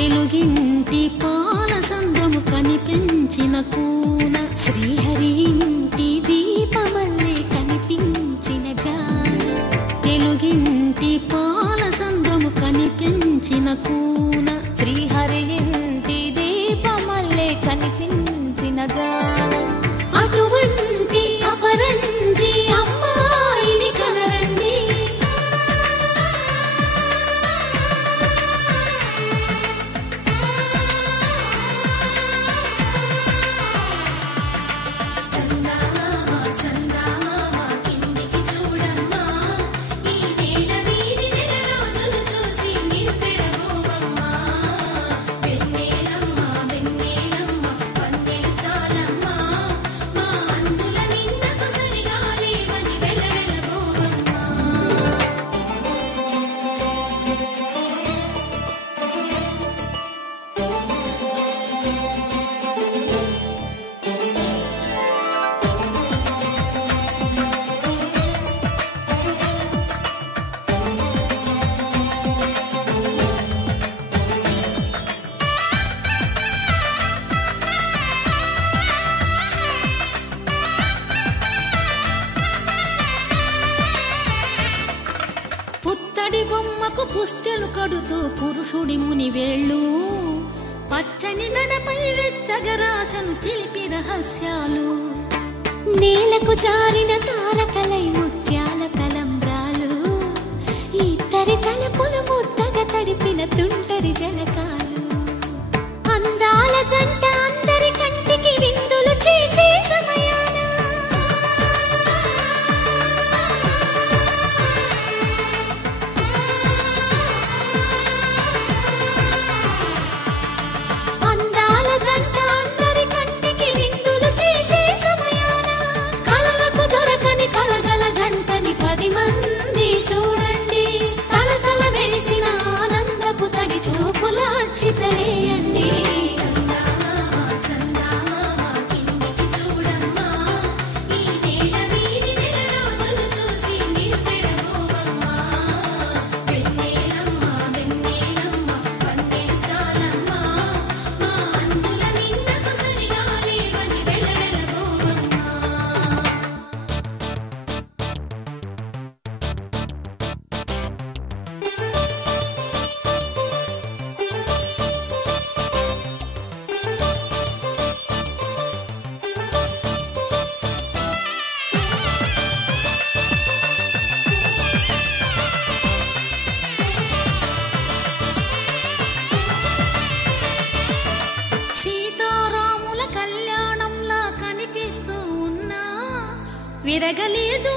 తెలుగింటి పాల సంద్రము కనిపించిన కూన శ్రీహరి ఇంటి దీపమల్లే కనిపించిన జాన తెలుగింటి పాల సంద్రము కనిపించిన కూన శ్రీహరి ఇంటి దీపమల్లే కనిపించిన జాన అటువంటి అపరంజి అమ్మాయిని కనరండి పుత్తడి బొమ్మకు పుస్తెలు కడుతూ పురుషుడి ముని వేళ్ళు పచ్చని నడపై వెచ్చగరాసను చిలిపి రహస్యాలు నేలకు జారిన తారకలై ముత్యాల తలంబ్రాలు ఇద్దరి తలపులు ముద్దగా తడిపిన తుంటరి జలకాలు అందాల జంట అందరి కంటికి విందులు చేసే సమయాన అందాల జంట అందరి కంటికి విందులు చేసే సమయాన కలలకు దొరకని కలగల జంటని 10 మంది చూడండి తలతల మెరిసిన ఆనందపు తడి చూపుల అక్షితలేయండి సీతారాముల కళ్యాణంలా కనిపిస్తూ ఉన్నా విరగలేదు